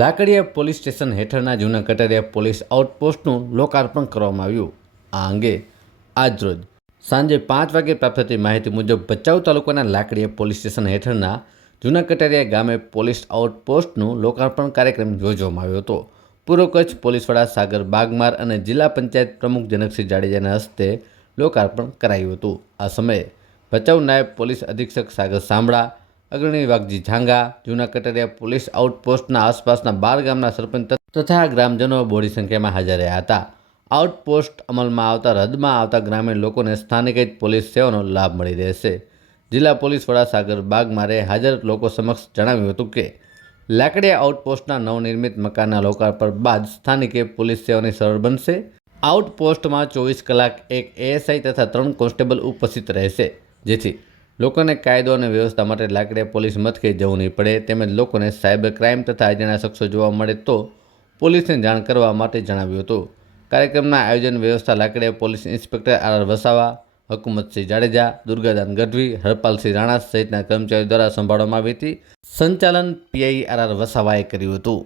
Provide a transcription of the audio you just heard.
Lakadiya police station હેઠળના જૂના Kataria police આઉટપોસ્ટનું લોકાર્પણ કરવામાં આવ્યું. આ અંગે આજરોજ સાંજે પાંચ વાગે પ્રાપ્ત થતી માહિતી મુજબ ભચાઉ તાલુકાના લાકડીયા પોલીસ સ્ટેશન હેઠળના જૂના કટારિયા ગામે પોલીસ આઉટપોસ્ટનું લોકાર્પણ કાર્યક્રમ યોજવામાં આવ્યો હતો. પૂર્વ કચ્છ પોલીસ સાગર બાગમાર અને જિલ્લા પંચાયત પ્રમુખ જનકસિંહ જાડેજાના હસ્તે લોકાર્પણ કરાયું હતું. આ સમયે ભચાઉ નાયબ પોલીસ અધિક્ષક સાગર સાંભળા અગ્રણી વાઘજી ઝાંગા, જૂના કટરિયા પોલીસ આઉટપોસ્ટના આસપાસના બાર ગામના સરપંચ તથા ગ્રામજનો બોડી સંખ્યામાં હાજર રહ્યા હતા. આઉટપોસ્ટ અમલમાં આવતા રદમાં આવતા ગ્રામીણ લોકોને સ્થાનિક જ પોલીસ સેવાનો લાભ મળી રહેશે. જિલ્લા પોલીસ વડા સાગર બાગમારે હાજર લોકો સમક્ષ જણાવ્યું હતું કે, લાકડીયા આઉટપોસ્ટના નવનિર્મિત મકાનના લોકાર્પણ બાદ સ્થાનિકે પોલીસ સેવાની સરળ બનશે. આઉટપોસ્ટમાં ચોવીસ કલાક એક એએસઆઈ તથા ત્રણ કોન્સ્ટેબલ ઉપસ્થિત રહેશે, જેથી લોકોને કાયદો અને વ્યવસ્થા માટે લાકડે પોલીસ મથકે જવું નહીં પડે, તેમજ લોકોને સાયબર ક્રાઇમ તથા અજાણ્યા શખ્સો જોવા મળે તો પોલીસને જાણ કરવા માટે જણાવ્યું હતું. કાર્યક્રમના આયોજન વ્યવસ્થા લાકડે police inspector R R Vasava, Hakumatsinh Jadeja, Durgadan Gadhvi, Harpalsinh Rana સહિતના કર્મચારીઓ દ્વારા સંભાળવામાં આવી હતી. સંચાલન પીઆઈ આર આર વસાવાએ કર્યું હતું.